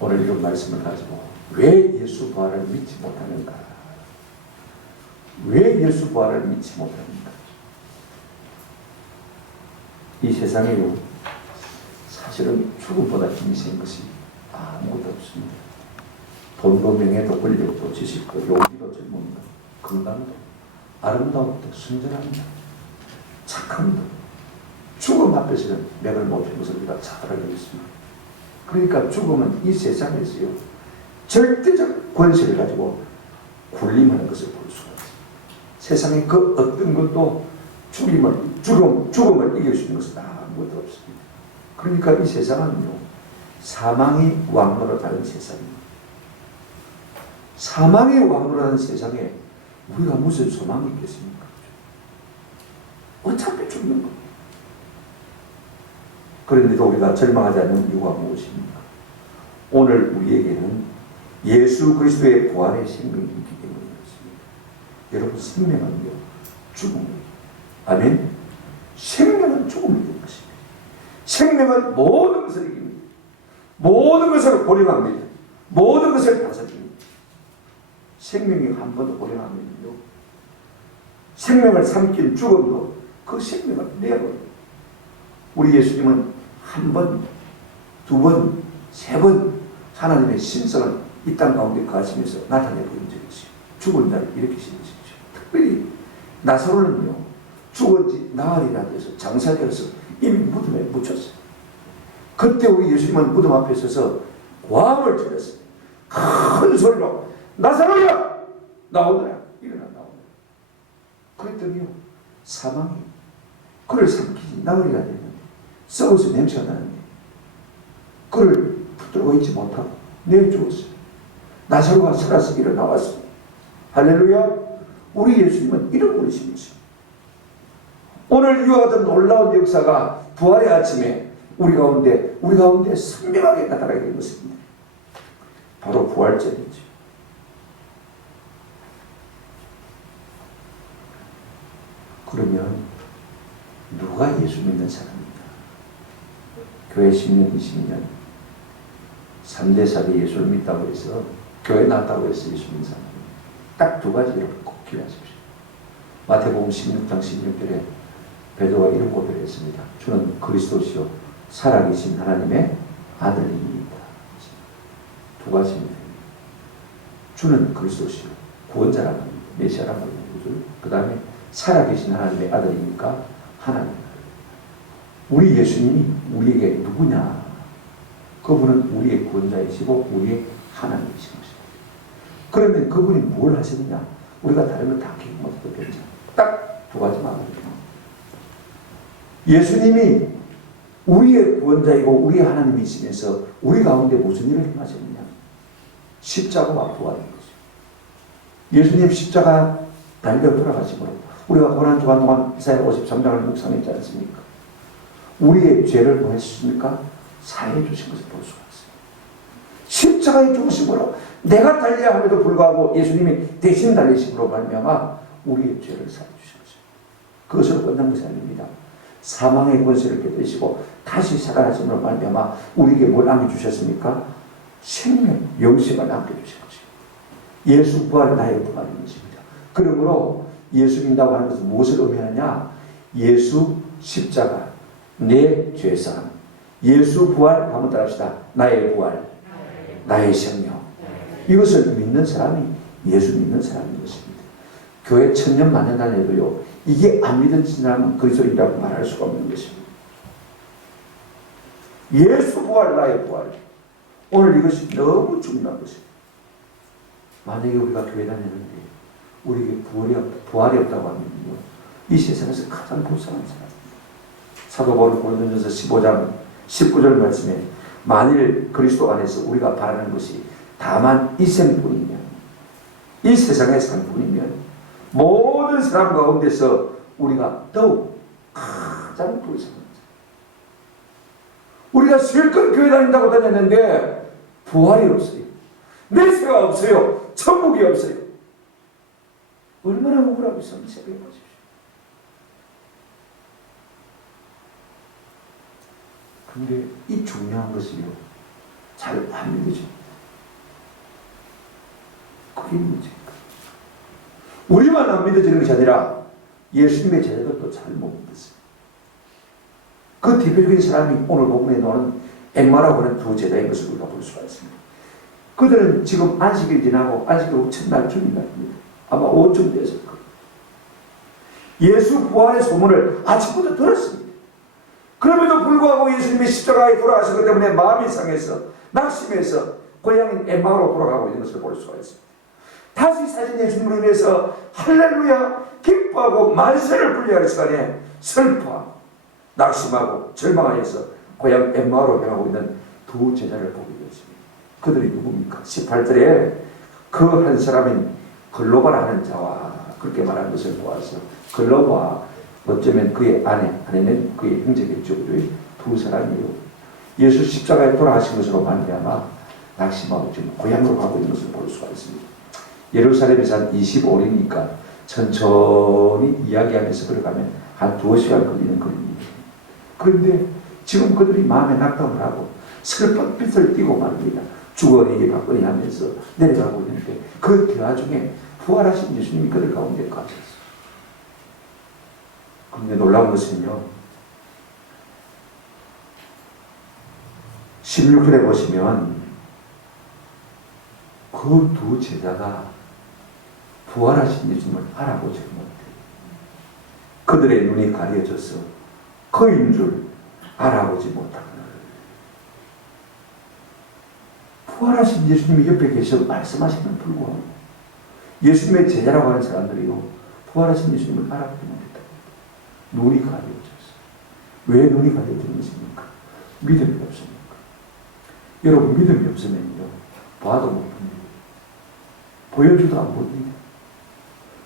오늘 이런 말씀을 가지고 왜 예수 부활을 믿지 못하는가? 왜 예수 부활을 믿지 못합니까? 이 세상에요, 사실은 죽음보다 힘이 센 것이 아무것도 없습니다. 돈도 명예도 권력도 지식도 용기도 젊음도 건강도 아름다움도 순전함도 착함도 죽음 앞에서는 맥을 못 펴는 것을 우리가 잘 알고 있습니다. 그러니까 죽음은 이 세상에서요, 절대적 권세를 가지고 군림하는 것을 볼 수가 있습니다. 세상에 그 어떤 것도 죽음을 이길 수 있는 것은 아무것도 없습니다. 그러니까 이 세상은요, 사망이 왕노로 다른 세상입니다. 사망이 왕노로 하는 세상에 우리가 무슨 소망이 있겠습니까? 어차피 죽는 겁니다. 그런데도 우리가 절망하지 않는 이유가 무엇입니까? 오늘 우리에게는 예수 그리스도의 부활의 생명이 있기 때문이었습니다. 여러분, 생명은요, 죽음입니다. 아멘? 생명은 죽음이 된 것입니다. 생명은 모든 것을 이깁니다. 모든 것을 고령합니다. 모든 것을 다스립니다. 생명이 한 번도 고령하면요, 생명을 삼킨 죽음도 그 생명을 내버립니다. 우리 예수님은 한 번, 두 번, 세 번 하나님의 신성을 이 땅 가운데 가시면서 나타내 보인 적이 있어요. 죽은 자를 일으키신 것이죠. 특별히 나사로는요, 죽은 지 나흘이나 돼서 장사되어서 이미 무덤에 묻혔어요. 그때 우리 예수님은 무덤 앞에 서서 고함을 질렀어요. 큰 소리로 나사로야! 나오너라! 일어나 나오너라. 그랬더니요, 사망이 그를 삼키지 나흘이나 됐는데 썩어서 냄새가 나는데 그를 붙들고 있지 못하고 내어주었어요. 나사로가 살아서 일어나왔습니다. 할렐루야! 우리 예수님은 이런 분이십니다. 오늘 이와 같은 놀라운 역사가 부활의 아침에 우리 가운데 선명하게 나타나게 된 것입니다. 바로 부활절이죠. 그러면 누가 예수 믿는 사람입니까? 교회 10년, 20년, 3대, 4대 예수를 믿다고 해서, 교회 나왔다고 해서 예수 믿는 사람입니다. 딱 두 가지를 꼭 기억하십시오. 마태복음 16장 16절에 베드로가 이런 고백을 했습니다. 주는 그리스도시요 살아계신 하나님의 아들입니다. 두 가지입니다. 주는 그리스도시요 구원자라는 메시아라는 거죠. 그 다음에 살아계신 하나님의 아들이니까 하나님. 우리 예수님이 우리에게 누구냐? 그분은 우리의 구원자이시고 우리의 하나님이신 것입니다. 그러면 그분이 뭘 하셨느냐? 우리가 다른 거 다 기억 못해도 괜찮아요. 딱 두 가지만 알아요. 예수님이 우리의 구원자이고 우리의 하나님이시면서 우리 가운데 무슨 일을 행하셨느냐? 십자가와 부활인 거죠. 예수님 십자가 달려 돌아가심으로 우리가 고난 주간 동안 이사야 53장을 묵상했지 않습니까? 우리의 죄를 뭐 했습니까? 사해 주신 것을 볼 수가 있어요. 십자가의 죽으심으로 내가 달려야 함에도 불구하고 예수님이 대신 달리심으로 말미암아 우리의 죄를 사해 주신 거죠. 그것으로 끝난 것이 아닙니다. 사망의 권세를 깨뜨리시고 다시 살아나심으로 말미암아 우리에게 뭘 안겨주셨습니까? 생명, 영생을 안겨주신 것이에요. 예수 부활, 나의 부활인 것입니다. 그러므로 예수 믿는다고 하는 것은 무엇을 의미하느냐? 예수 십자가, 내 죄사함, 예수 부활, 한번 따라합시다. 나의 부활, 나의 생명. 이것을 믿는 사람이 예수 믿는 사람인 것입니다. 교회 1000년 만년 다녀도요, 이게 안 믿은 사람은 그리스도인이라고 말할 수가 없는 것입니다. 예수 부활, 나의 부활. 오늘 이것이 너무 중요한 것입니다. 만약에 우리가 교회 다니는데 우리에게 부활이 없다고 하면요, 이 세상에서 가장 불쌍한 사람입니다. 사도 바울 고린도전서 15장 19절 말씀에 만일 그리스도 안에서 우리가 바라는 것이 다만 이 생뿐이면, 이 세상의 삶뿐이면 모든 사람 가운데서 우리가 더욱 가장 불쌍한 자. 우리가 실컷 교회 다닌다고 다녔는데 부활이 없어요. 메시아가 없어요. 천국이 없어요. 얼마나 억울하고 있으면 생각해 보십시오. 근데 이 중요한 것이요, 잘 안 믿어져. 그게 문제입니다. 우리만 안 믿어지는 것이 아니라 예수님의 제자들도 잘 못 믿었어요. 그 대표적인 사람이 오늘 본문에 나오는 엠마라고 하는 두 제자의 것을 우리가 볼 수가 있습니다. 그들은 지금 안식일 지나고 안식일 후 첫날 주일날입니다. 아마 오쯤 됐을 거예요. 예수 부활의 소문을 아침부터 들었습니다. 그럼에도 불구하고 예수님이 십자가에 돌아가신 것 때문에 마음이 상해서 낙심해서 고향인 엠마오로 돌아가고 있는 것을 볼 수가 있습니다. 다시 사신 예수님으로 인해서 할렐루야 기뻐하고 만세를 불리할 시간에 슬퍼하고 낙심하고 절망하여서 고향 엠마오로 향하고 있는 두 제자를 보게 되었습니다. 그들이 누굽니까? 18절에 그 한 사람인 글로바라 하는 자와 그렇게 말한 것을 보아서 글로바 어쩌면 그의 아내는 그의 형제겠죠. 두 사람이요. 예수 십자가에 돌아가신 것으로 말미암아 낙심하고 지금 고향으로 가고 있는 것을 볼 수가 있습니다. 예루살렘에서 한 25리니까 천천히 이야기하면서 걸어가면 한 2시간 걸리는 거리입니다. 그런데 지금 그들이 마음에 낙담을 하고 슬픈 빛을 띠고 말입니다. 주거니 받거니 하면서 내려가고 있는데 그 대화 중에 부활하신 예수님이 그들 가운데 가셨어요. 그런데 놀라운 것은요, 16절에 보시면 그 두 제자가 부활하신 예수님을 알아보지 못해요. 그들의 눈이 가려져서 그인 줄 알아보지 못하는 부활하신 예수님이 옆에 계셔 말씀하시는 불구하고 예수님의 제자라고 하는 사람들이요, 부활하신 예수님을 알아보지 못했다. 눈이 가려졌어요. 왜 눈이 가려지는 것입니까? 믿음이 없습니까? 여러분, 믿음이 없으면요, 봐도 못 봅니다. 보여주도 안 봅니다.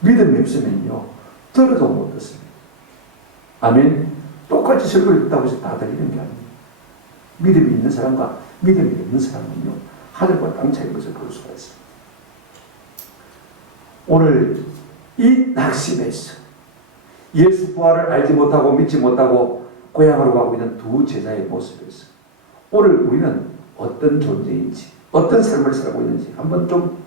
믿음이 없으면요, 들어도 못 듣습니다. 아멘. 똑같이 설교를 듣다고 해서 다 들리는 게 아니에요. 믿음이 있는 사람과 믿음이 없는 사람은요, 하늘과 땅 차이인 것을 볼 수가 있습니다. 오늘 이 낙심에서 예수 부활을 알지 못하고 믿지 못하고 고향으로 가고 있는 두 제자의 모습에서 오늘 우리는 어떤 존재인지, 어떤 삶을 살고 있는지 한번 좀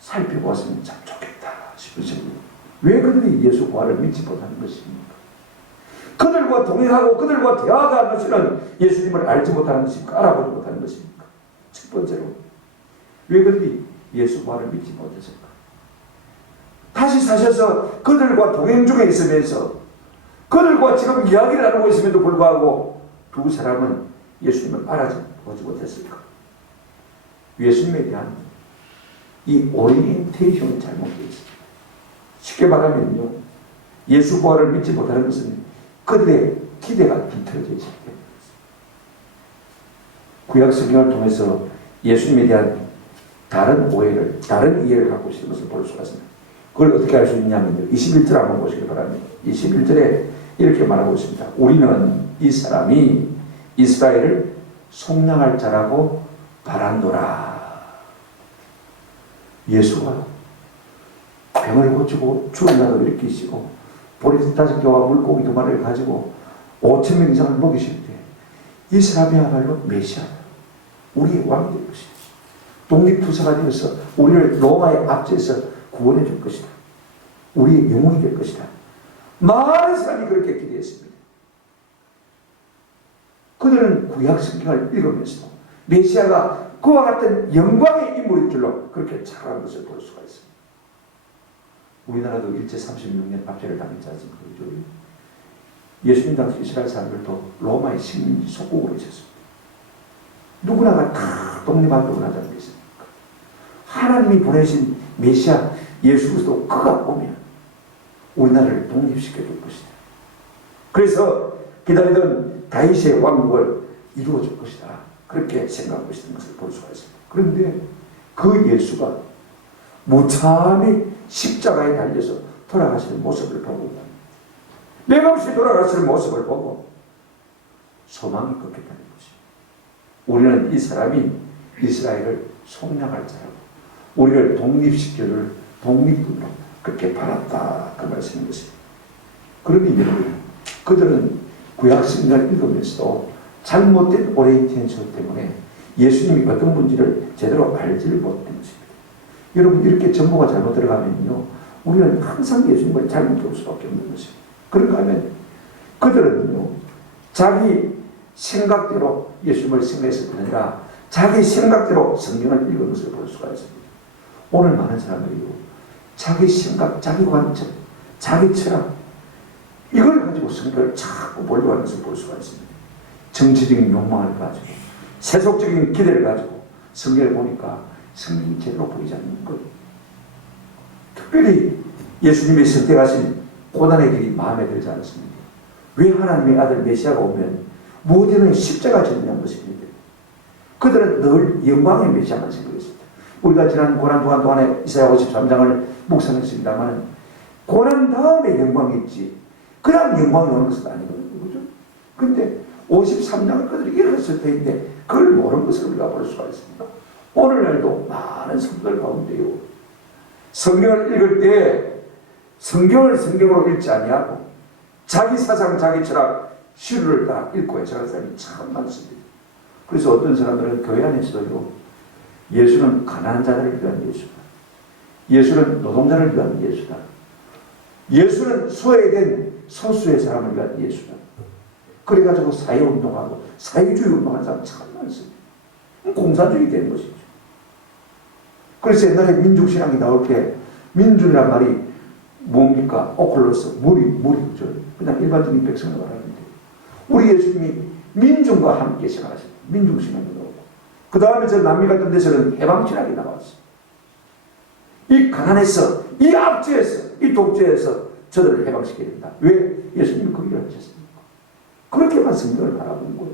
살펴보았으면 참 좋겠다 싶으십니다. 왜 그들이 예수 부활을 믿지 못하는 것입니까? 그들과 동행하고 그들과 대화가 하시는 예수님을 알지 못하는 것입니까? 알아보지 못하는 것입니까? 첫 번째로, 왜 그들이 예수 부활을 믿지 못했을까? 다시 사셔서 그들과 동행 중에 있으면서 그들과 지금 이야기를 나누고 있음에도 불구하고 두 사람은 예수님을 알아보지 못했을까? 예수님에 대한 이 오리엔테이션이 잘못되어 있습니다. 쉽게 말하면요, 예수 부활을 믿지 못하는 것은 그들의 기대가 뒤틀어져 있기 때문입니다. 구약 성경을 통해서 예수님에 대한 다른 오해를, 다른 이해를 갖고 있는 것을 볼 수가 있습니다. 그걸 어떻게 알 수 있냐면요, 21절 한번 보시기 바랍니다. 21절에 이렇게 말하고 있습니다. 우리는 이 사람이 이스라엘을 속량할 자라고 바란도라. 예수가 병을 고치고 죽은 자도 일으키시고 보리 5개와 물고기 2마리를 가지고 5,000명 이상을 먹이실 때 이 사람이야말로 메시아다. 우리의 왕이 될 것이다. 독립투사가 되어서 우리를 로마의 압제에서 구원해 줄 것이다. 우리의 영웅이 될 것이다. 많은 사람이 그렇게 기대했습니다. 그들은 구약 성경을 읽으면서 메시아가 그와 같은 영광의 인물인 줄로 그렇게 착각한 것을 볼 수가 있습니다. 우리나라도 일제 36년 압제를 당했지 않습니까? 예수님 당시 이스라엘 사람들도 로마의 식민지 속국으로 있었습니다. 누구나가 다 독립하기로 원하지 않겠습니까? 하나님이 보내신 메시아 예수 그리스도 그가 오면 우리나라를 독립시켜 줄 것이다. 그래서 기다리던 다윗의 왕국을 이루어 줄 것이다. 그렇게 생각하고 있는 것을 볼 수가 있습니다. 그런데 그 예수가 무참히 십자가에 달려서 돌아가시는 모습을 보고 맥없이 돌아가시는 모습을 보고 소망이 꺾였다는 것입니다. 우리는 이 사람이 이스라엘을 속량할 자라고 우리를 독립시켜줄 독립군으로 그렇게 바랐다 그 말씀인 것입니다. 그러니 여러분, 그들은 구약 성경을 읽으면서도 잘못된 오리엔테이션 때문에 예수님이 어떤 분인지를 제대로 알지를 못한 것입니다. 여러분, 이렇게 정보가 잘못 들어가면요, 우리는 항상 예수님을 잘못 볼 수밖에 없는 것입니다. 그런가 하면 그들은요, 자기 생각대로 예수님을 생각했을 뿐 아니라 자기 생각대로 성경을 읽은 것을 볼 수가 있습니다. 오늘 많은 사람들이요, 자기 생각, 자기 관점, 자기 철학, 이걸 가지고 성경을 자꾸 보려고 하는 것을 볼 수가 있습니다. 정치적인 욕망을 가지고, 세속적인 기대를 가지고 성경을 보니까 성경이 제대로 보이지 않는 것. 특별히 예수님이 선택하신 고난의 길이 마음에 들지 않습니다. 왜 하나님의 아들 메시아가 오면 무엇에는 십자가 지느냐는 것입니다. 그들은 늘 영광의 메시아만 생각했습니다. 우리가 지난 고난 주간 동안에 이사야 53장을 묵상했습니다만, 고난 다음에 영광이 있지, 그 다음 영광이 오는 것은 아니거든요. 그죠? 근데 53장을 그들이 읽었을 때인데 그걸 모르는 것을 우리가 볼 수가 있습니다. 오늘날도 많은 성도들 가운데요, 성경을 읽을 때 성경을 성경으로 읽지 아니하고 자기 사상, 자기 철학, 시류를 다 읽고 해석하는 사람이 참 많습니다. 그래서 어떤 사람들은 교회 안에서도 예수는 가난한 자들을 위한 예수다, 예수는 노동자를 위한 예수다, 예수는 소외된 소수의 사람을 위한 예수다, 그래가지고 사회운동하고 사회주의 운동하는 사람 참 많습니다. 공산주의 되는 것이죠. 그래서 옛날에 민중신앙이 나올 때 민중이란 말이 뭡니까? 오클로스, 무리죠. 그냥 일반적인 백성을 말하는데, 우리 예수님이 민중과 함께 생활하셨어요. 민중신앙이 나오고, 그 다음에 저 남미 같은 데서는 해방신앙이 나왔어요. 이 가난에서, 이 압제에서, 이 독재에서 저들을 해방시켜야 된다. 왜? 예수님이 그 일을 하셨습니까? 그렇게만 성경을 바라보는 거예요.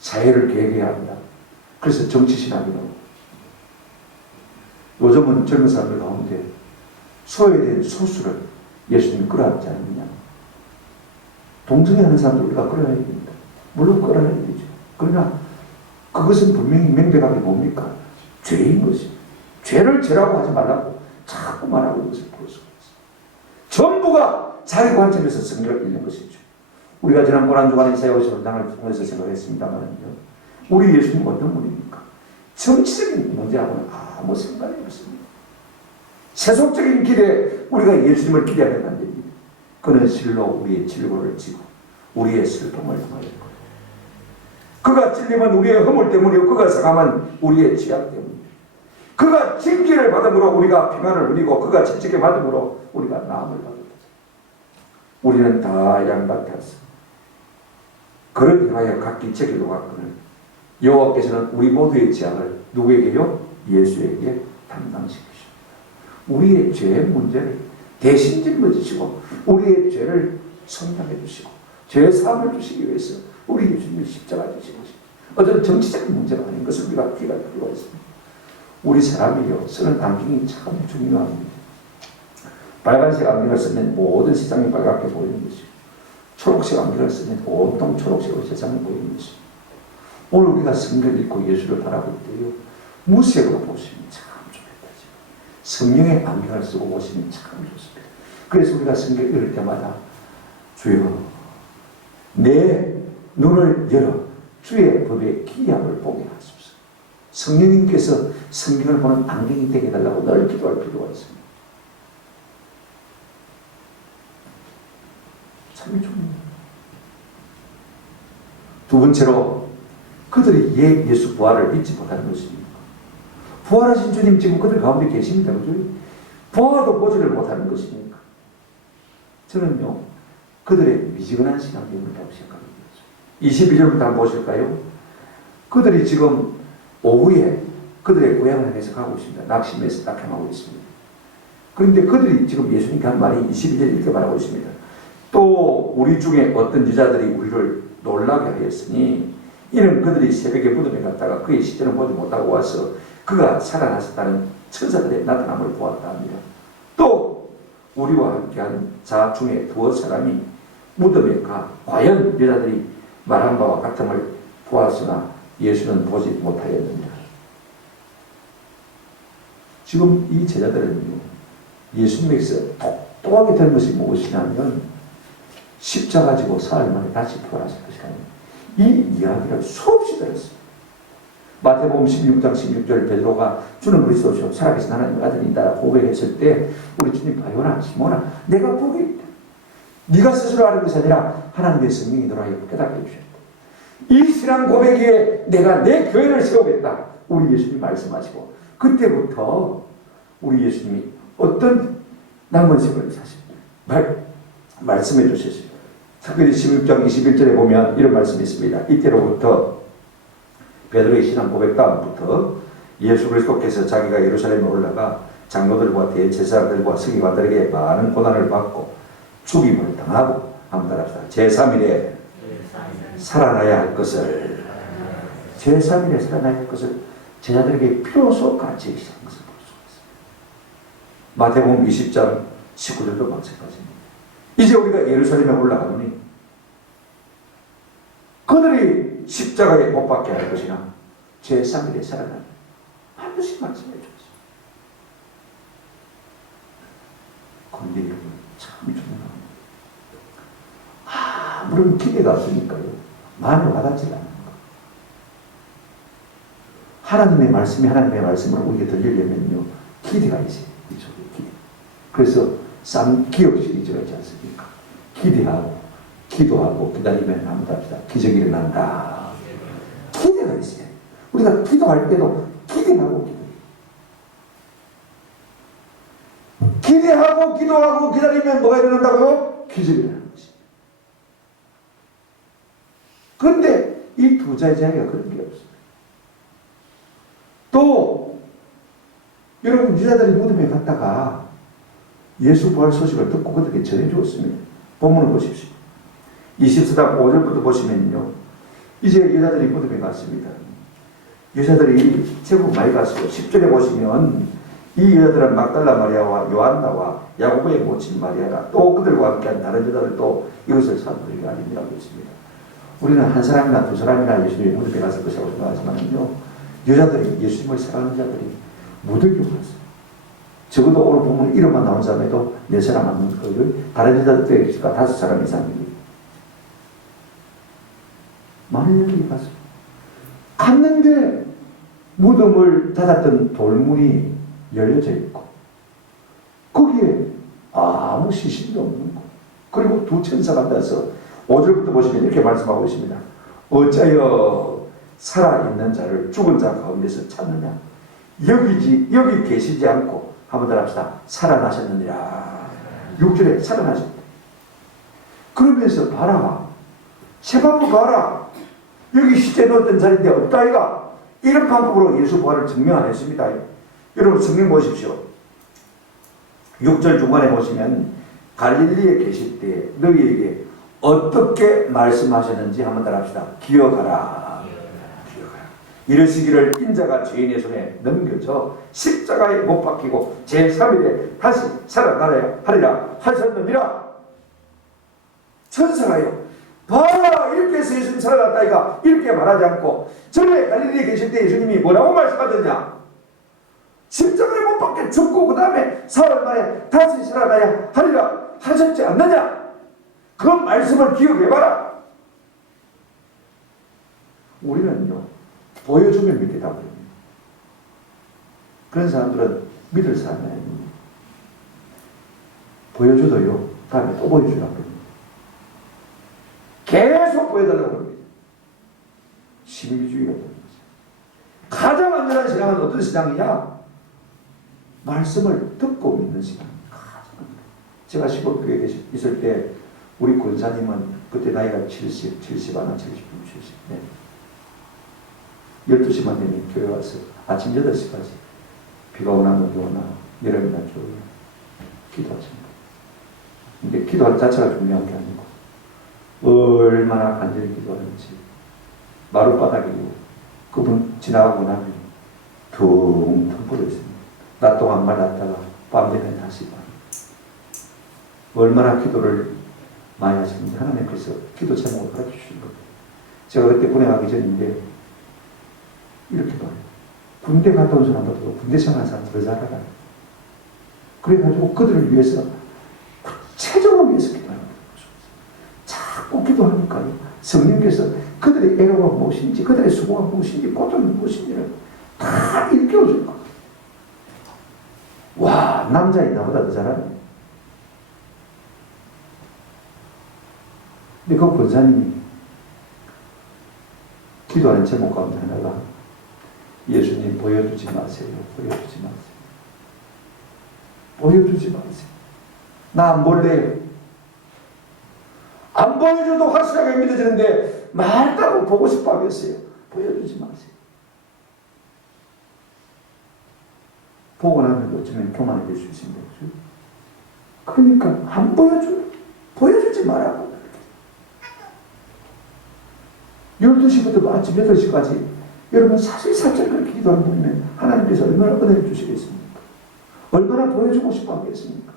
사회를 계획해야 합니다. 그래서 정치신학이 나오고, 요즘은 젊은 사람들 가운데 소외된 소수를 예수님이 끌어안지 않느냐. 동정하는 사람들 우리가 끌어내야 됩니다. 물론 끌어내야 되죠. 그러나 그것은 분명히 명백하게 뭡니까? 죄인 것입니다. 죄를 죄라고 하지 말라고 자꾸 말하고 있는 것을 볼 수가 있어요. 전부가 자기 관점에서 성경을 읽는 것이죠. 우리가 지난 고난주간에 이사야 53장을 통해서 생각했습니다만요, 우리 예수님 어떤 분입니까? 정치적인 문제하고는 아무 상관이 없습니다. 세속적인 길에 우리가 예수님을 기대하면 안 됩니다. 그는 실로 우리의 질고를 지고 우리의 슬픔을 당할 거예요. 그가 찔림은 우리의 허물 때문이요, 그가 상함은 우리의 죄악 때문이요. 그가 징계를 받음으로 우리가 평안을 누리고 그가 채찍을 받음으로 우리가 나음을 받았다. 우리는 다 양밭이었어. 그를 향하여 각기 책임을 갖거늘 여호와께서는 우리 모두의 죄악을 누구에게요? 예수에게 담당시키십니다. 우리의 죄의 문제를 대신 짊어지시고 우리의 죄를 성당해 주시고 죄의 사함을 주시기 위해서 우리 예수님이 십자가 지신 것입니다. 어떤 정치적인 문제가 아닌 것을 우리가 기억할 필요가 있습니다. 우리 사람이요, 쓰는 안경이 참 중요합니다. 빨간색 안경을 쓰면 모든 세상이 빨갛게 보이는 것이고, 초록색 안경을 쓰면 온통 초록색으로 세상이 보이는 것입니다. 오늘 우리가 성경을 읽고 예수를 바라볼 때요, 무색으로 보시면 참 좋겠다. 성령의 안경을 쓰고 보시면 참 좋습니다. 그래서 우리가 성경을 읽을 때마다 주여 내 눈을 열어 주의 법의 기이함을 보게 하소서. 성령님께서 성경을 보는 안경이 되게 해달라고 늘 기도할 필요가 있습니다. 참 중요해요. 두 번째로 그들이 예수 부활을 믿지 못하는 것입니다. 부활하신 주님 지금 그들 가운데 계십니다. 그죠? 보아도 보지를 못하는 것입니까? 저는요, 그들의 미지근한 신앙이 있다고 생각합니다. 21절부터 한번 보실까요? 그들이 지금 오후에 그들의 고향을 향해서 가고 있습니다. 낙심해서 낙향하고 있습니다. 그런데 그들이 지금 예수님께 한 말이 22절 이렇게 말하고 있습니다. 또 우리 중에 어떤 여자들이 우리를 놀라게 하였으니 이는 그들이 새벽에 무덤에 갔다가 그의 시체를 보지 못하고 와서 그가 살아나셨다는 천사들의 나타남을 보았다 합니다. 또 우리와 함께한 자 중에 두어 사람이 무덤에 가 과연 여자들이 말한 바와 같음을 보았으나 예수는 보지 못하였느냐. 지금 이 제자들은요, 예수님에게서 똑똑하게 된 것이 무엇이냐면 십자가 지고 사흘 만에 다시 부활하실 것이라는, 이 이야기를 수없이 들었습니다. 마태복음 16장 16절 베드로가 주는 그리스도시요 살아계신 하나님의 아들이다 고백했을 때 우리 주님 바요나 시모나 내가 복이 있다. 네가 스스로 아는 것이 아니라 하나님의 성령이 너를 깨닫게 해주셨다. 이 신앙 고백에 내가 내 교회를 세우겠다. 우리 예수님이 말씀하시고 그때부터 우리 예수님이 어떤 남원생을 사십니다. 말씀해 주셨어요. 특별히 16장 21절에 보면 이런 말씀이 있습니다. 이때로부터 베드로의 신앙 고백 다음부터 예수 그리스도께서 자기가 예루살렘에 올라가 장로들과 대제사장들과 서기관들에게 많은 고난을 받고 죽임을 당하고 한번 따라합시다. 제3일에 살아나야 할 것을 제3일에 살아나야 할 것을 제자들에게 비로소 가르치기 시작한 것을 볼 수가 있습니다. 마태복음 20장 19절도 마찬가지입니다. 이제 우리가 예루살렘에 올라가노니 그들이 십자가에 못 박게 할 것이나 제3일에 살아나는 반드시 말씀해 주었습니다. 그런데 여러분 참 중요합니다. 아무런 기대가 없으니까요. 마음에 와닿지 않는 것. 하나님의 말씀이 하나님의 말씀으로 우리에게 들리려면요. 기대가 있어요. 이 속에 기대. 그래서 기억 시리즈가 있지 않습니까? 기대하고 기도하고 기다리면 합니다. 기적이 일어난다. 기대가 있어요. 우리가 기도할 때도 기대하고 기대하고 기도하고 기다리면 뭐가 일어난다고요? 기적이 일어나는 것입니다. 그런데 이 두 자이자가 그런 게 없어요. 또 여러분 유다들이 무덤에 갔다가 예수 부활 소식을 듣고 그들에게 전해주었습니다. 본문을 보십시오. 24장 5절부터 보시면요. 이제 여자들이 무덤에 갔습니다. 여자들이 제법 많이 갔어요. 10절에 보시면 이 여자들은 막달라 마리아와 요한나와 야고보의 모친 마리아라 또 그들과 함께한 다른 여자들도 이것을 사람들에게 알림이라고 했습니다. 우리는 한 사람이나 두 사람이나 예수님의 무덤에 갔을 것이라고 생각하지만요. 여자들이 예수님을 사랑하는 자들이 무덤에 갔어요. 적어도 오늘 보면 이름만 나온 사람에도 4사람 안 거를 다른 여자들이 있을까 5사람 이상입니다. 많은 여자들이 갔어요. 갔는데 무덤을 닫았던 돌문이 열려져 있고 거기에 아무 시신도 없는 거. 그리고 두 천사가 앉아서 5절부터 보시면 이렇게 말씀하고 있습니다. 어찌하여 살아있는 자를 죽은 자 가운데서 찾느냐. 여기 계시지 않고 한번 더 합시다. 살아나셨느니라. 6절에 살아나셨다. 그러면서 봐라. 세바부 봐라. 여기 시체 넣었던 자리인데 없다 이가. 이런 방법으로 예수 부활을 증명 안 했습니다. 여러분 성경 보십시오. 6절 중간에 보시면 갈릴리에 계실 때 너희에게 어떻게 말씀하셨는지 한번 따라합시다. 기억하라. 이르시기를 인자가 죄인의 손에 넘겨져 십자가에 못 박히고 제3일에 다시 살아나야 하리라 하셨느니라. 천사가요. 봐라 이렇게 해서 예수님 살아났다 이가 이렇게 말하지 않고 전에 갈릴리에 계실 때 예수님이 뭐라고 말씀하셨냐. 십자가에 못 박혀 죽고 그 다음에 사흘 만에 다시 살아나야 하리라 하셨지 않느냐. 그 말씀을 기억해봐라. 우리는요 보여주면 믿겠다 그럽니다. 그런 사람들은 믿을 사람이 아닙니다. 보여줘도요 다음에 또 보여주라고 합니다. 계속 보여달라고 합니다. 신비주의가 되는 거죠. 가장 안전한 신앙은 어떤 신앙이냐? 말씀을 듣고 믿는 신앙입니다. 제가 시골교회에 있을 때 우리 권사님은 그때 나이가 70 하나 70, 70. 네. 12시만 되면 교회 와서 아침 8시까지 비가 오나 눈이 오나 여름이나 겨울이나 기도하십니다. 근데 기도할 자체가 중요한 게 아니고 얼마나 간절히 기도하는지 마룻바닥이고 그분 지나가고 나면 퉁퉁 불어 있습니다. 낮 동안 말랐다가 밤 되면 다시 말. 얼마나 기도를 많이 하시는지 하나님께서 기도 제목을 가르쳐 주신 겁니다. 제가 그때 군에 가기 전인데 이렇게 말해요. 군대 갔다 온 사람보다도 군대 생활한 사람 더 잘 알아요. 그래가지고 그들을 위해서 구체적으로 위해서 기도하는 거예요. 자꾸 기도하니까요. 성령께서 그들의 애로가 무엇인지, 그들의 수고가 무엇인지, 고통이 무엇인지를 다 일깨워줄 거예요. 와, 남자인 나보다 더 잘하네. 근데 그 권사님이 기도하는 제목 가운데 하나가 예수님 보여주지 마세요. 보여주지 마세요. 보여주지 마세요. 나 안 볼래요. 안 보여줘도 확실하게 믿어지는데 말다고 보고 싶어 하겠어요. 보여주지 마세요. 보고 나면 어쩌면 교만해질 수 있습니다. 그러니까 안 보여주지 말라고. 12시부터 아침 8시까지 여러분 사실사철 그렇게 기도하는 분이면 하나님께서 얼마나 은혜를 주시겠습니까? 얼마나 보여주고 싶어 하겠습니까?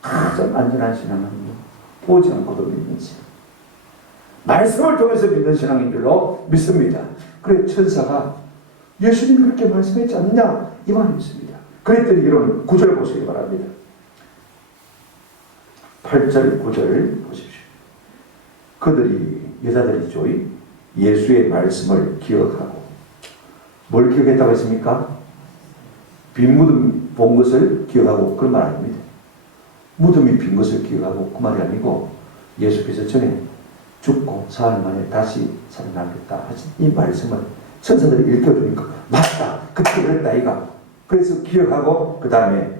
가장 안전한 신앙은요, 보지 않고도 믿는 신앙. 말씀을 통해서 믿는 신앙인 줄로 믿습니다. 그래 천사가 예수님이 그렇게 말씀했지 않느냐 이 말이 있습니다. 그랬더니 여러분 9절 보시기 바랍니다. 8절 9절 보십시오. 그들이 여자들이죠. 예수의 말씀을 기억하고 뭘 기억했다고 했습니까? 빈 무덤 본 것을 기억하고 그런 말 아닙니다. 무덤이 빈 것을 기억하고 그 말이 아니고 예수께서 전에 죽고 사흘 만에 다시 살아나겠다 하신 이 말씀을 천사들이 읽혀주니까 맞다 그때 그랬다 이가 그래서 기억하고 그 다음에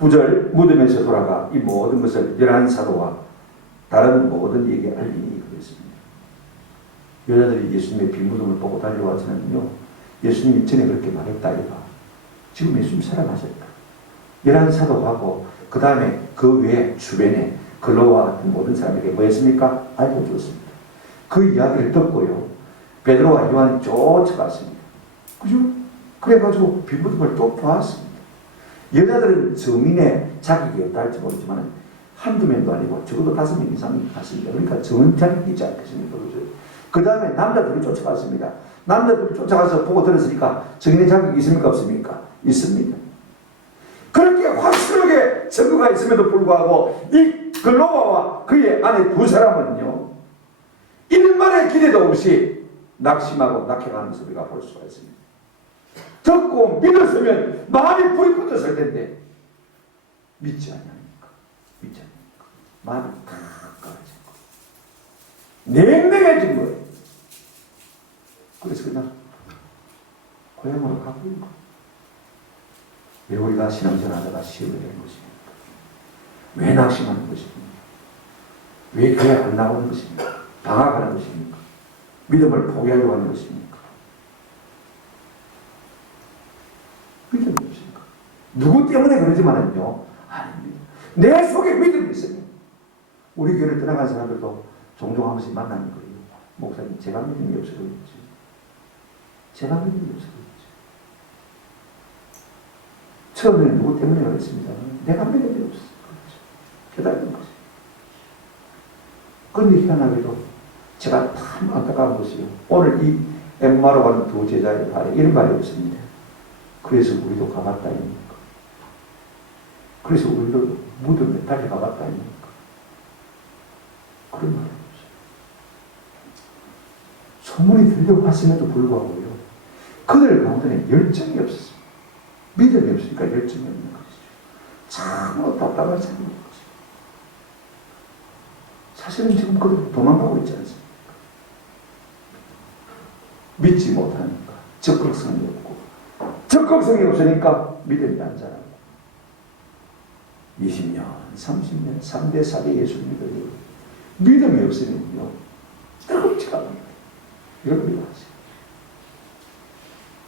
9절 무덤에서 돌아가 이 모든 것을 11사도와 다른 모든 이에게 알리니 그랬습니다. 여자들이 예수님의 빈 무덤을 보고 달려와서는요 예수님이 전에 그렇게 말했다 이가 지금 예수님 살아나셨다 11사도하고 그 다음에 그 외에 주변에 글로와 같은 모든 사람에게 뭐 했습니까? 알려주었습니다. 그 이야기를 듣고요 베드로와 요한이 쫓아갔습니다. 그죠? 그래가지고 빈 무덤을 또 보았습니다. 여자들은 증인의 자격이 없다 할지 모르지만 한두 명도 아니고 적어도 5명 이상이 갔습니다. 그러니까 증인 자격이 있지 않겠습니까? 그죠? 그 다음에 남자들이 쫓아갔습니다. 남자들이 쫓아가서 보고 들었으니까 증인의 자격이 있습니까? 없습니까? 있습니다. 그렇게 확실하게 증거가 있음에도 불구하고 이 글로바와 그의 아내 두 사람은요 일말의 기대도 없이 낙심하고 낙해가는 소리가 볼 수가 있습니다. 듣고 믿었으면 마음이 불이 붙었을 텐데 믿지 않냐니까 믿지 않냐니까 마음이 탁 깔아진 거예요. 냉랭해진 거예요. 그래서 그냥 고향으로 가고 있는 거예요. 왜 우리가 신앙생활하다가 시험을 내는 것입니까? 왜 낙심하는 것입니까? 왜 교회 안 나오는 것입니까? 방황하는 것입니까? 믿음을 포기하려고 하는 것입니까? 믿음이 없습니까? 누구 때문에 그러지만은요, 아닙니다. 내 속에 믿음이 있어요. 우리 교회를 떠나간 사람들도 종종 한 번씩 만나는 거예요. 목사님, 제가 믿음이 없어서 그렇지. 제가 믿음이 없어서 그렇지. 처음에는 누구 때문에 그랬습니다. 내가 믿음이 없어서 그렇지. 깨달은 거지. 그런데 희한하게도 제가 참 안타까운 것이요. 오늘 이 엠마로 가는 두 제자의 발에 이런 말이 없습니다. 그래서 우리도 가봤다 입니까? 그래서 우리도 무덤에 다시 가봤다 입니까? 그런 말이 없어요. 소문이 들려왔음에도 불구하고요. 그들 가운데는 열정이 없었습니다. 믿음이 없으니까 열정이 없는 것이죠. 참으로 답답한 삶인 것이죠. 사실은 지금 그들 도망가고 있지 않습니까? 믿지 못하니까 적극성이 없고 적극성이 없으니까 믿음이 안 자라고 20년, 30년, 3대, 4대 예수를 믿어요. 믿음이 없으면요 뜨겁지가 않습니다. 이걸 믿어하세요.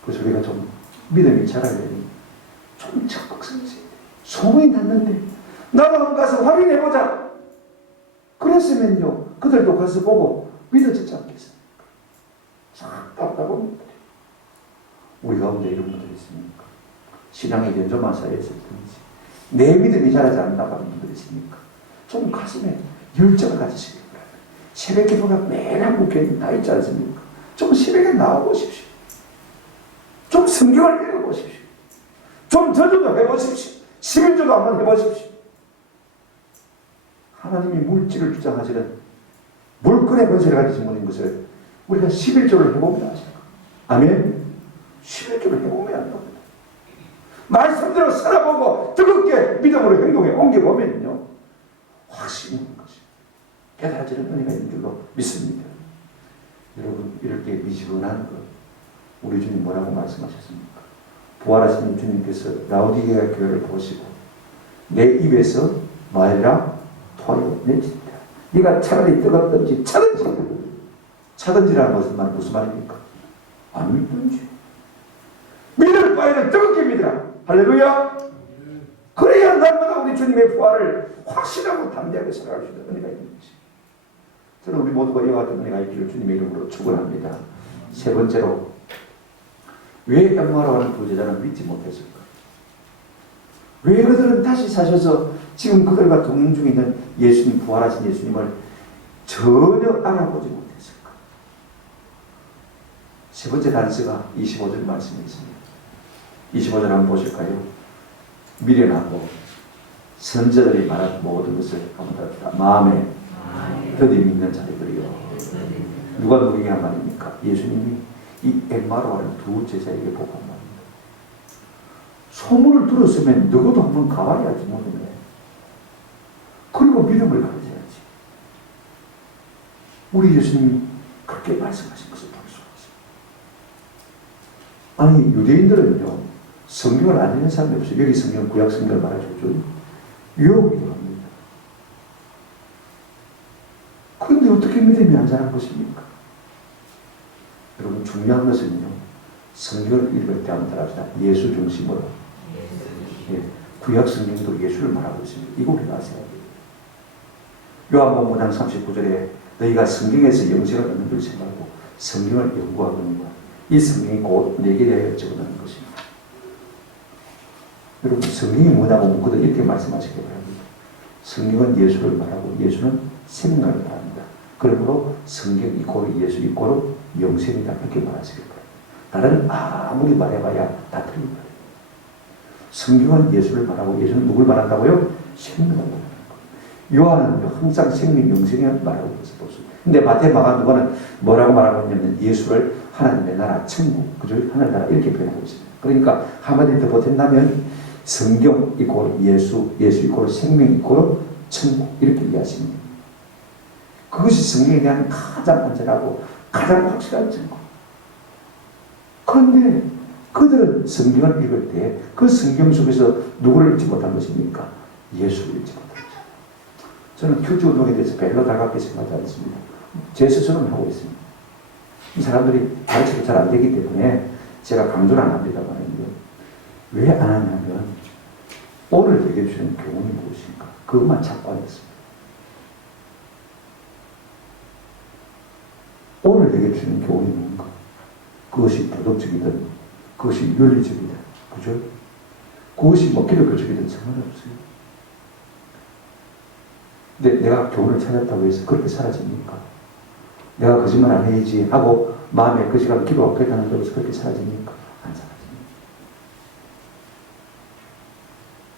그래서 우리가 좀 믿음이 자라려니 좀 적극성이 있어야 돼요. 소문이 났는데 나도 한번 가서 확인해보자. 그랬으면요 그들도 가서 보고 믿어지지 않겠습니까? 참 답답합니다. 우리 가운데 이런 분들 있습니까? 신앙의 연조만 쌓여있을 뿐이지 내 믿음이 자라지 않는다고 하는 분들 있습니까? 좀 가슴에 열정을 가지시기 바랍니다. 새벽 기도가 매일 한국 교회는 다 있지 않습니까? 좀 새벽에 나와보십시오. 좀 성경을 읽어보십시오. 좀 저주도 해보십시오. 11조도 한번 해보십시오. 하나님이 물질을 주장하시는 은혜 권세를 가지신 분인 것을 우리가 11조를 해보면 아십니까? 아멘. 11조를 해보면 안 됩니다. 말씀대로 살아보고 뜨겁게 믿음으로 행동에 옮겨보면요, 확신이 있는 것이 깨달아지는 은혜가 있는 줄로 믿습니다. 여러분, 이럴 때 미지근한 것, 우리 주님 뭐라고 말씀하셨습니까? 부활하신 주님께서 라오디게아 교회를 보시고 내 입에서 말이라 토하여 내친다. 네가 차라리 뜨겁든지 차든지라는 것은 무슨 말입니까? 안 믿든지. 믿을 바에는 뜨겁게 믿으라. 할렐루야. 그래야 날마다 우리 주님의 부활을 확실하고 담대하게 살아갈 수 있는 은혜가 있는 것이. 저는 우리 모두가 이와 같은 은혜가 있기를 주님의 이름으로 축원합니다. 세 번째로, 왜 엠마오로 하는 두 제자는 믿지 못했을까? 왜 그들은 다시 사셔서 지금 그들과 동행 중에 있는 예수님, 부활하신 예수님을 전혀 알아보지 못했을까? 세 번째 단서가 25절 말씀에 있습니다. 25절 한번 보실까요? 미련하고 선자들이 말한 모든 것을 한번 다 마음에 더디 믿는 자들이요. 누가 누구냐 말입니까? 예수님이 이 엠마오로 하는 두 제자에게 보고 말입니다. 소문을 들었으면 누구도 한번 가봐야지 모르네. 그리고 믿음을 가르쳐야지. 우리 예수님이 그렇게 말씀하신 것을 볼 수가 있습니다. 아니, 유대인들은요, 성경을 안 읽는 사람이 없어요. 여기 성경, 구약 성경을 말해주죠. 유혹이라고 합니다. 그런데 어떻게 믿음이 안 자란 것입니까? 여러분, 중요한 것은요, 성경을 읽을 때 한번 따라합시다. 예수 중심으로. 예, 구약 성경도 예수를 말하고 있습니다. 이거 우리가 아셔야 돼요. 요한복음 5장 39절에 너희가 성경에서 영생을 얻는 줄 생각하고 성경을 연구하거니와 이 성경이 곧 내게 대하여 적어놓은 것입니다. 여러분, 성경이 뭐냐고 묻거든 이렇게 말씀하시기 바랍니다. 성경은 예수를 말하고 예수는 생명을 말합니다. 그러므로 성경 이꼬르 예수 이꼬르 영생이다 이렇게 말하시기 바랍니다. 다른 아무리 말해봐야 다 틀린 거예요. 성경은 예수를 말하고 예수는 누굴 말한다고요? 생명을 말하는 거예요. 요한은 항상 생명, 영생을 말하고 있어서 보습니다. 근데 마태, 마가, 누가는 뭐라고 말하고 있냐면 예수를 하나님의 나라, 천국, 그죠? 하늘나라 이렇게 표현하고 있습니다. 그러니까 한마디 더 보탠다면 성경 이꼬르 예수, 예수 이꼬르 생명 이꼬르 천국 이렇게 이해하십니다. 그것이 성경에 대한 가장 안전하고 가장 확실한 증거. 그런데 그들은 성경을 읽을 때 그 성경 속에서 누구를 읽지 못한 것입니까? 예수를 읽지 못한 것입니다. 저는 큐티 운동에 대해서 별로 달갑게 생각하지 않습니다. 제 스스로는 하고 있습니다. 이 사람들이 가르쳐도 잘 안 되기 때문에 제가 강조는 안 합니다만요. 왜 안 하냐면 오늘 내게 주는 교훈이 무엇인가? 그것만 찾고 앉았습니다. 오늘 내게 주는 교훈이 뭔가? 그것이 도덕적이든 그것이 윤리적이든 그죠? 그것이 뭐 기독교적이든 상관없어요. 근데 내가 교훈을 찾았다고 해서 그렇게 사라집니까? 내가 거짓말 안 해야지 하고 마음에 그 시간 기도하고 깨닫는다고 해서 그렇게 사라집니까? 안 사라집니다.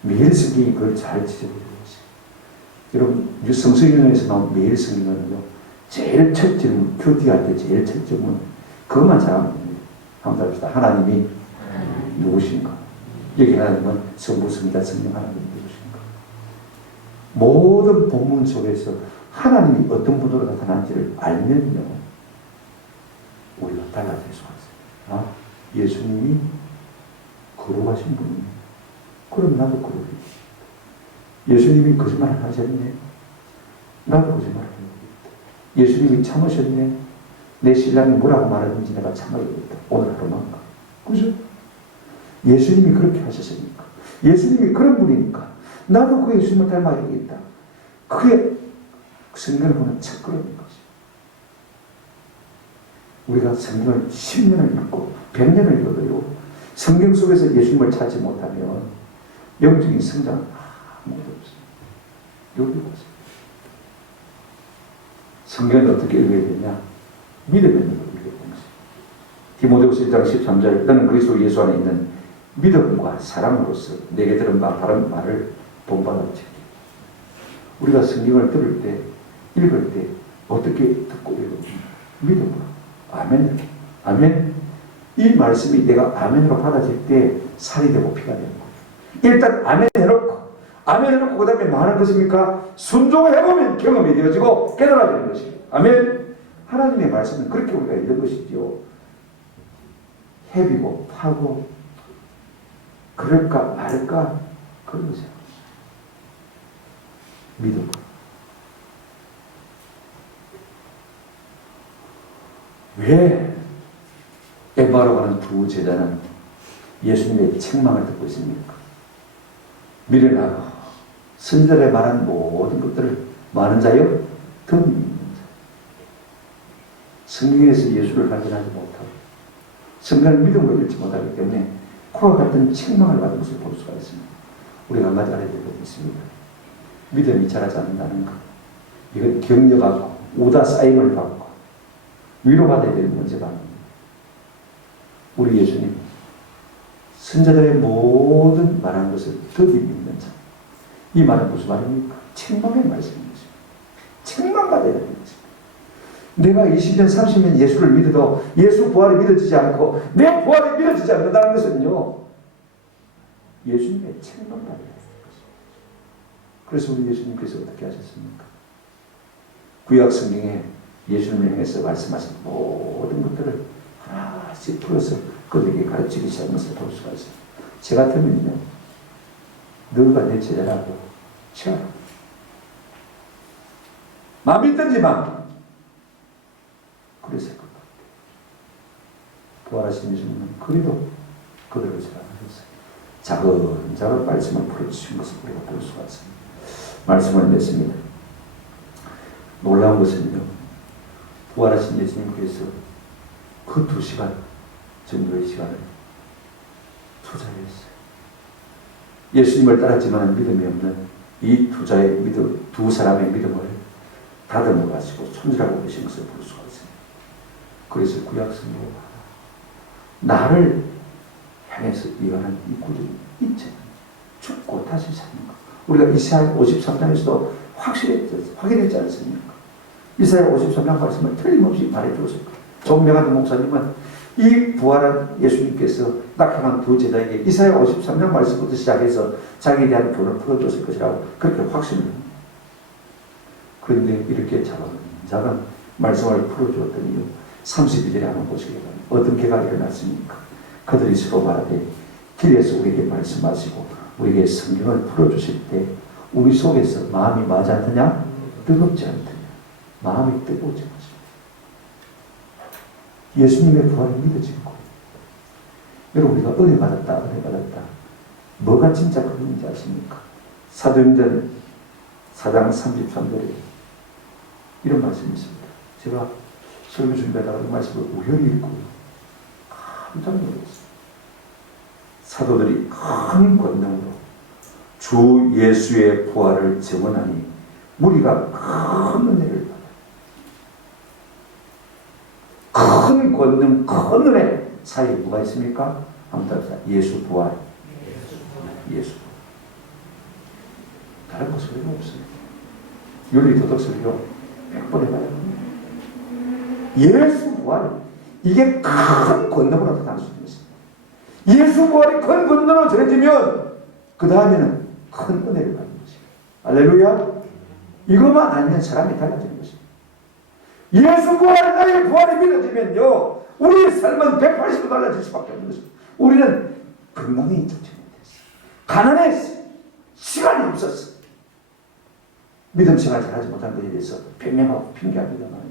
매일 성경이 그걸 잘 지적해주고 있어요. 여러분, 성서윤회에서 나온 매일 성경은요, 제일 첫 질문, 큐티할 때 제일 첫 질문, 그것만 잘하면 됩니다. 한번 답시다. 하나님이 누구신가? 여기 하나님은 성부, 성자, 성령 하나님이 누구신가? 모든 본문 속에서 하나님이 어떤 분으로 나타난지를 알면요, 우리가 달라질 수가 있어요. 아, 예수님이 거룩하신 분이에요. 그럼 나도 거룩해. 예수님이 거짓말을 하셨네. 나도 거짓말을 해야겠다. 예수님이 참으셨네. 내 신랑이 뭐라고 말하는지 내가 참아야겠다. 오늘 하루만가. 그죠? 예수님이 그렇게 하셨으니까. 예수님이 그런 분이니까. 나도 그 예수님을 닮아야겠다. 그게 성경을 보는 첫걸음인 거지. 우리가 성경을 10년을 읽고 100년을 읽어도요, 성경 속에서 예수님을 찾지 못하면 영적인 성장은 아무것도 없어요. 여기 보세요. 성경을 어떻게 읽어야 되냐? 믿음의 눈으로 읽어야 되는 것이죠. 디모데후서 1장 13절 너는 그리스도 예수 안에 있는 믿음과 사랑으로서 내게 들은 바 바른 말을 본받아 지키. 우리가 성경을 들을 때, 읽을 때 어떻게 듣고 외우느냐? 믿음으로. 아멘. 아멘. 이 말씀이 내가 아멘으로 받아질 때 살이 되고 피가 되는 거예요. 일단 아멘 해놓고, 아멘 해놓고 그 다음에 뭐 하는 것입니까? 순종을 해보면 경험이 되어지고 깨달아지는 것입니다. 아멘. 하나님의 말씀은 그렇게 우리가 읽는 것이죠. 헤비고 파고 그럴까 말까 그런 거죠. 믿음. 왜 엠마오로 가는 두 제자는 예수님의 책망을 듣고 있습니까? 미련하고 선지자들의 말한 모든 것들을 많은 자여 더 믿는 자. 성경에서 예수를 발견하지 못하고 성경을 믿음으로 읽지 못하기 때문에 그와 같은 책망을 받은 것을 볼 수가 있습니다. 우리가 한 가지 알아야 될 것이 있습니다. 믿음이 자라지 않는다는 것. 이건 격려하고 오다 쌓임을 받고 위로받아야 될 문제가 아닙니다. 우리 예수님 선자들의 모든 말한 것을 더디 믿는 자. 이 말은 무슨 말입니까? 책망의 말씀인 것입니다. 책망받아야 되는 것입니다. 내가 20년 30년 예수를 믿어도 예수 부활이 믿어지지 않고 내 부활이 믿어지지 않는다는 것은요, 예수님의 책망받아야 되는 것입니다. 그래서 우리 예수님께서 어떻게 하셨습니까? 구약 성경에 예수님을 향해서 말씀하신 모든 것들을 하나씩 풀어서 그들에게 가르치기 시작한 것을 볼 수가 있어요. 제 같으면요, 너가 내 제자라고 치아라. 마음 있든지 마. 그랬을 것 같아요. 부활하신 예수님은 그래도 그들을 사랑하셨어요. 자근자근 말씀을 풀어주신 것을 우리가 볼 수가 있습니다. 말씀을 맺습니다. 놀라운 것은요, 부활하신 예수님께서 그 2시간 정도의 시간을 투자했어요. 예수님을 따랐지만 믿음이 없는 이 두 사람의 믿음을 다듬어 가지고 손질하고 계신 것을 볼 수가 있습니다. 그래서 구약 성경에 나를 향해서 이어가는 이 구절이 있잖아요. 죽고 다시 사는 것. 우리가 이사야 53장에서도 확인했지 않습니까? 이사야 53장 말씀을 틀림없이 말해주었을 거예요. 정명한 목사님은 이 부활한 예수님께서 낙향한 두 제자에게 이사야 53장 말씀부터 시작해서 자기에 대한 교훈을 풀어줬을 것이라고 그렇게 확신을 합니다. 그런데 이렇게 작은 말씀을 풀어주었더니 32절에 한번 보시기 바랍니다. 어떤 개가 일어났습니까? 그들이 서로 말하되 길에서 우리에게 말씀하시고 우리에게 성경을 풀어주실 때 우리 속에서 마음이 마지 않느냐? 뜨겁지 않느냐? 마음이 뜨거워진 것입니다. 예수님의 부활이 믿어진 거예요. 여러분, 우리가 은혜 받았다. 뭐가 진짜 큰 은혜인지 아십니까? 사도행전 4장 33절에 이런 말씀이 있습니다. 제가 설교 준비하다가 이 말씀을 우연히 읽고 깜짝 놀랐어요. 사도들이 큰 권능으로 주 예수의 부활을 증언하니 무리가 큰 은혜를 받아요. 큰 권능, 큰 은혜 사이에 뭐가 있습니까? 한번 따라서 예수 부활. 예수. 다른 거 소리가 없어요. 윤리 도덕 설교 100번 해봐요. 예수 부활. 이게 큰 권능으로 나타날 수 있는 것입니다. 예수 부활이 큰 권능으로 전해지면 그 다음에는 큰 은혜를 받는 것입니다. 할렐루야. 이것만 알면 사람이 달라지는 것입니다. 예수 부활, 나의 부활이 믿어지면요, 우리의 삶은 180도 달라질 수밖에 없는 것입니다. 우리는 건강이 좋지 못했어요. 가난했어요. 시간이 없었어요. 믿음 생활 잘하지 못한 것에 대해서 변명하고 핑계합니다만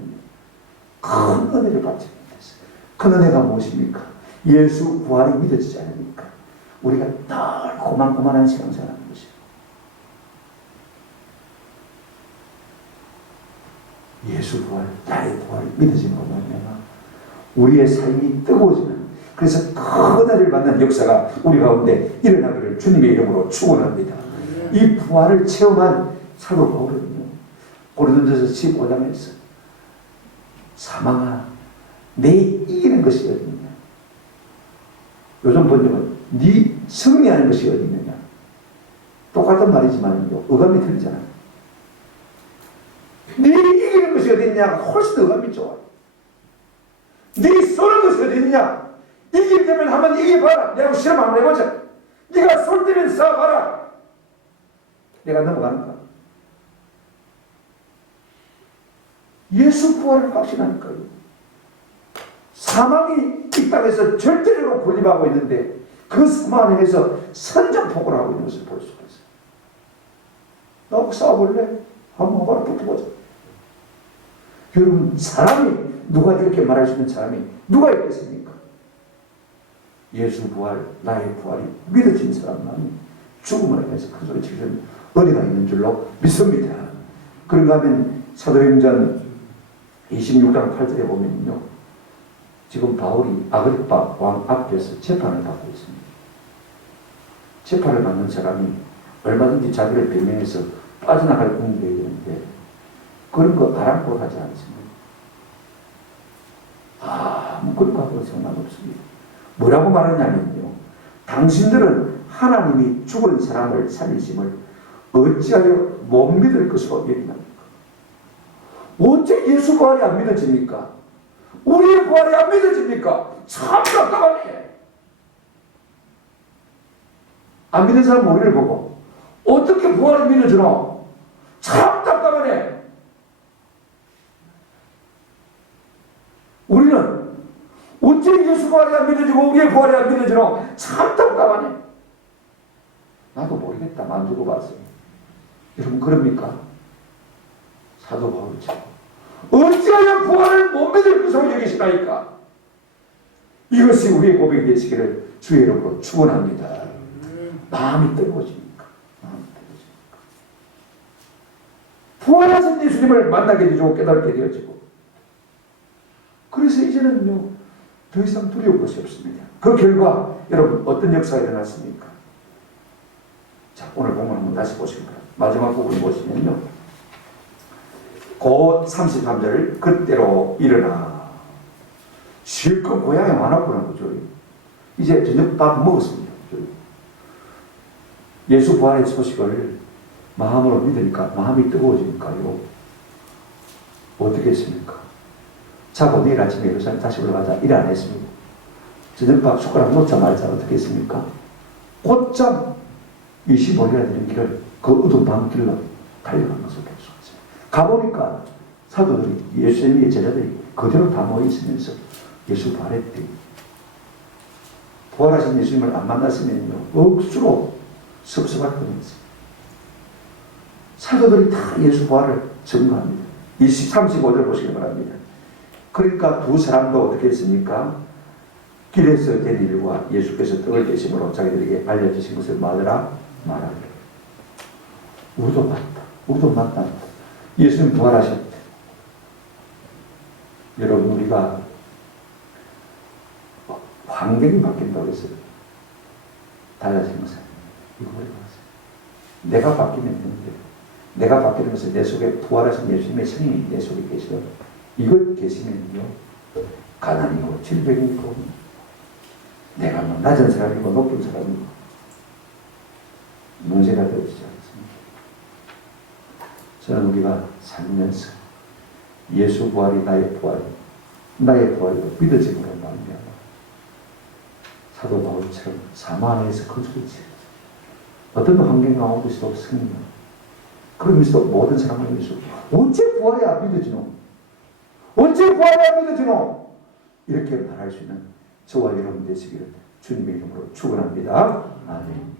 큰 은혜를 받지 못했어요. 큰 은혜가 무엇입니까? 예수 부활이 믿어지지 않으니까 우리가 늘 고만고만한 신앙생활을 하는 것이에요. 예수 부활, 나의 부활이 믿어지는 것만 아니라 우리의 삶이 뜨거워지는, 그래서 큰 은혜를 받는 역사가 우리 가운데 일어나기를 주님의 이름으로 축원합니다. 이 부활을 체험한 사도 바울은요, 고린도전서 15장에서 사망아, 내 이기는 것이 어디 있느냐? 요즘 번역은 네 승리하는 것이 어디 있느냐? 똑같은 말이지만 어감이 틀리잖아요. 네 이기는 것이 어디 있냐? 어디냐가 훨씬 더 감이 좋아요. 네 쏘는 것이 어디냐? 이길 때면 한번 이겨봐라. 내가 실험 한번 해보자. 네가 쏠 때면 쏴봐라. 내가 넘어가는가? 예수 부활을 확신하니까요. 사망이 이 땅에서 절대적으로 군림하고 있는데 그 사망 안에서 선전포고를 하고 있는 것을 볼 수가 있어요. 나하고 싸워볼래? 한번 바로 붙어보자. 여러분, 사람이 누가 이렇게 말할 수 있는 사람이 누가 있겠습니까? 예수 부활, 나의 부활이 믿어진 사람만이 죽음을 통해서 큰 소리 치는 은혜가 있는 줄로 믿습니다. 그런가 하면 사도행전 26장 8절에 보면요, 지금 바울이 아그리파 왕 앞에서 재판을 받고 있습니다. 재판을 받는 사람이 얼마든지 자기를 변명해서 빠져나갈 공격이 되는데 그런 거 아랑곳하지 않습니다. 그런 거 하고는 상관없습니다. 뭐라고 말하냐면요, 당신들은 하나님이 죽은 사람을 살리심을 어찌하여 못 믿을 것으로 여기납니까? 어째 예수 부활이 안 믿어집니까? 우리의 부활이 안 믿어집니까? 참 답답하네. 안 믿는 사람은 우리를 보고 어떻게 부활이 믿어지노? 참 답답하네. 우리는 어째 예수 부활이 안 믿어지고 우리의 부활이 안 믿어지노? 참 답답하네. 나도 모르겠다. 만두고 봤어요. 여러분 그럽니까? 사도 바울처럼 어찌하여 부활을 못 믿을 것으로 여기시나이까? 이것이 우리의 고백이 되시기를 주의 이름으로 축원합니다. 마음이 뜨거워집니까? 마음이 뜨거워집니까? 부활하신 예수님을 만나게 되고 깨닫게 되어지고, 그래서 이제는요 더 이상 두려울 것이 없습니다. 그 결과 여러분 어떤 역사가 일어났습니까? 자, 오늘 본문 한번 다시 보시기 바랍니다. 마지막 부분 보시면요, 곧 33절 그때로 일어나. 실컷 고향에 와놨구나. 그죠? 이제 저녁 밥 먹었습니다. 그죠? 예수 부활의 소식을 마음으로 믿으니까 마음이 뜨거워지니까요, 어떻게 했습니까? 자고 내일 아침에 예루살렘 다시 올라가자 일 안 했습니다. 저녁밥 숟가락 놓자마자 어떻게 했습니까? 곧장 25리나 되는 길을 그 어두운 밤길로 달려간 것을 볼 수 있습니다. 가보니까 사도들이, 예수님의 제자들이 그대로 다 모여있으면서 예수 부활했대. 부활하신 예수님을 안 만났으면요 억수로 섭섭할 뻔했어요. 사도들이 다 예수 부활을 증거합니다. 35절 보시기 바랍니다. 그러니까 두 사람도 어떻게 했습니까? 길에서 된 일과 예수께서 떡을 깨심으로 자기들에게 알려주신 것을 말하라. 우리도 봤다. 우리도 만났다. 예수님 부활하셨대. 여러분, 우리가 환경이 바뀐다고 해서 달라진 것은 이거 우리가 봤어요. 내가 바뀌면 되는데, 내가 바뀌는 것은 내 속에 부활하신 예수님의 성령이 내 속에 계시고, 이것 계시면요 가난이고 질병이고 내가 뭐 낮은 사람이고 높은 사람이고 문제가 되어지지 않습니다. 저는 우리가 살면서 예수 부활이 나의 부활이고 믿어짐으로 말미암아 사도 바울처럼 사망 안에서 거주겠지. 어떤 환경 가운데서도 승리나 그러면서도 모든 사람을 위해서 어째 부활이 안 믿어지노? 어째 부활이 안 믿어지노? 이렇게 말할 수 있는 저와 여러분 되시기를 주님의 이름으로 축원합니다. 아멘.